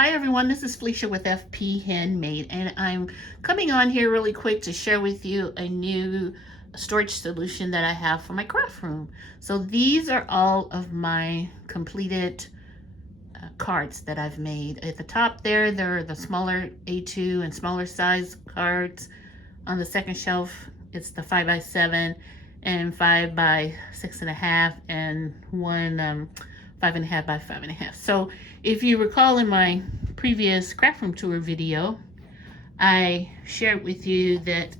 Hi everyone, this is Felicia with FP Handmade, and I'm coming on here really quick to share with you a new storage solution that I have for my craft room. So these are all of my completed cards that I've made. At the top there, they're the smaller A2 and smaller size cards. On the second shelf, it's the 5x7 and 5x6.5 and one 5.5 by 5.5. So if you recall, in my previous craft room tour video, I shared with you that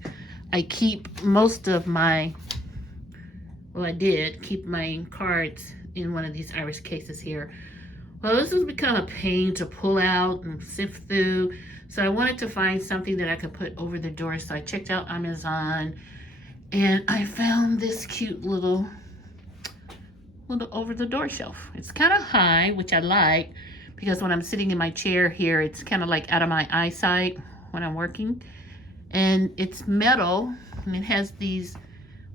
I keep most of my, well, I did keep my cards in one of these Irish cases here. Well, this has become a pain to pull out and sift through. So I wanted to find something that I could put over the door. So I checked out Amazon and I found this cute little over the door shelf. It's kind of high, which I like, because when I'm sitting in my chair here, it's kind of like out of my eyesight when I'm working. And it's metal, and it has these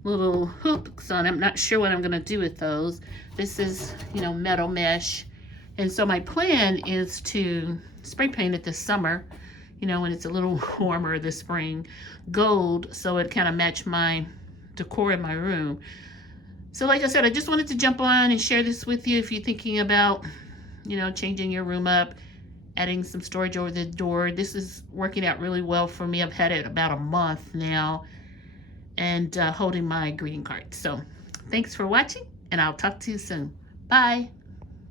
little hooks on it. I'm not sure what I'm gonna do with those. This is, metal mesh. And so my plan is to spray paint it this summer, when it's a little warmer this spring, gold, so it kind of match my decor in my room. So like I said, I just wanted to jump on and share this with you if you're thinking about, changing your room up, adding some storage over the door. This is working out really well for me. I've had it about a month now, and holding my greeting card. So thanks for watching, and I'll talk to you soon. Bye.